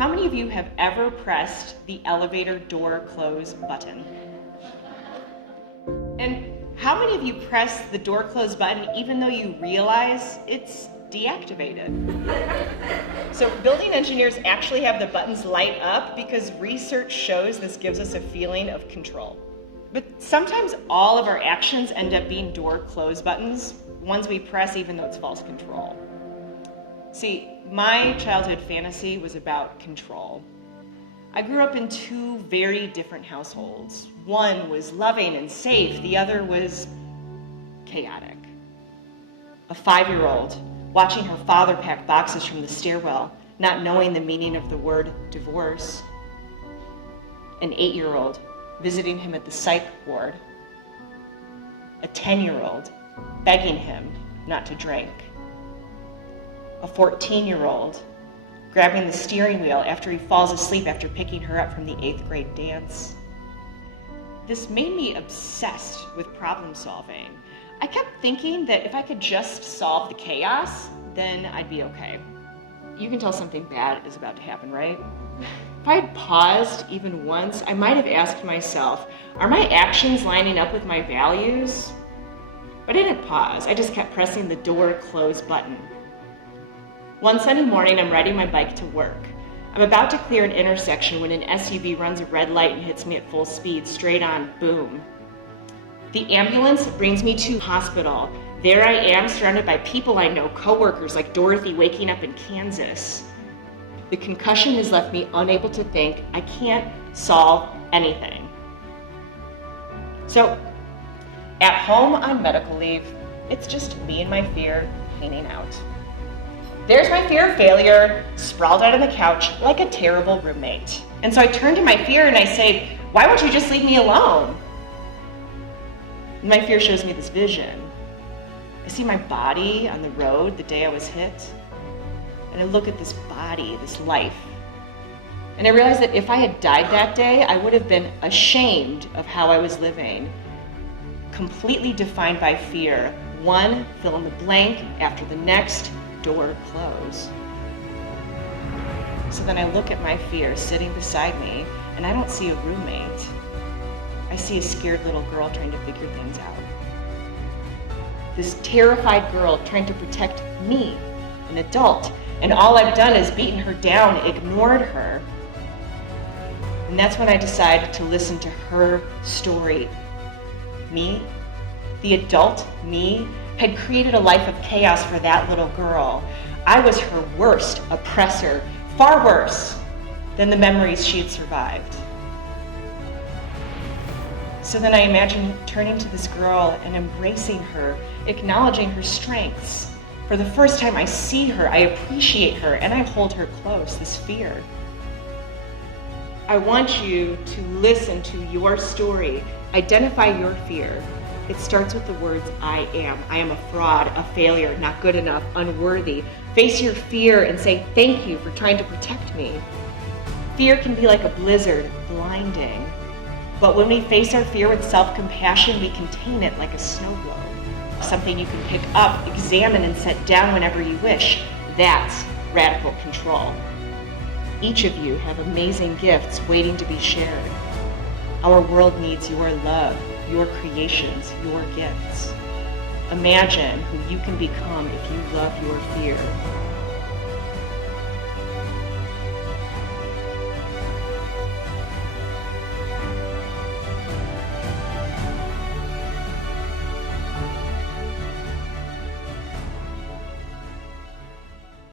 How many of you have ever pressed the elevator door close button? And how many of you press the door close button even though you realize it's deactivated? So building engineers actually have the buttons light up because research shows this gives us a feeling of control. But sometimes all of our actions end up being door close buttons, ones we press even though it's false control. See, my childhood fantasy was about control. I grew up in two very different households. One was loving and safe, the other was chaotic. A 5-year-old watching her father pack boxes from the stairwell, not knowing the meaning of the word divorce. An 8-year-old visiting him at the psych ward. A 10-year-old begging him not to drink. A 14-year-old grabbing the steering wheel after he falls asleep after picking her up from the 8th grade dance. This made me obsessed with problem solving. I kept thinking that if I could just solve the chaos, then I'd be okay. You can tell something bad is about to happen, right? If I had paused even once, I might have asked myself, are my actions lining up with my values? But I didn't pause. I just kept pressing the door close button. One Sunday morning, I'm riding my bike to work. I'm about to clear an intersection when an SUV runs a red light and hits me at full speed, straight on, boom. The ambulance brings me to hospital. There I am, surrounded by people I know, coworkers like Dorothy waking up in Kansas. The concussion has left me unable to think. I can't solve anything. So, at home on medical leave, it's just me and my fear hanging out. There's my fear of failure, sprawled out on the couch like a terrible roommate. And so I turn to my fear and I say, why won't you just leave me alone? And my fear shows me this vision. I see my body on the road the day I was hit. And I look at this body, this life. And I realize that if I had died that day, I would have been ashamed of how I was living. Completely defined by fear. One fill in the blank after the next. Door close. So then I look at my fear sitting beside me, and I don't see a roommate. I see a scared little girl trying to figure things out. This terrified girl trying to protect me, an adult, and all I've done is beaten her down, ignored her. And that's when I decided to listen to her story. Me, the adult me, had created a life of chaos for that little girl. I was her worst oppressor, far worse than the memories she had survived. So then I imagined turning to this girl and embracing her, acknowledging her strengths. For the first time I see her, I appreciate her, and I hold her close, this fear. I want you to listen to your story, identify your fear. It starts with the words, I am. I am a fraud, a failure, not good enough, unworthy. Face your fear and say, thank you for trying to protect me. Fear can be like a blizzard, blinding. But when we face our fear with self-compassion, we contain it like a snow globe. Something you can pick up, examine, and set down whenever you wish. That's radical control. Each of you have amazing gifts waiting to be shared. Our world needs your love, your creations, your gifts. Imagine who you can become if you love your fear.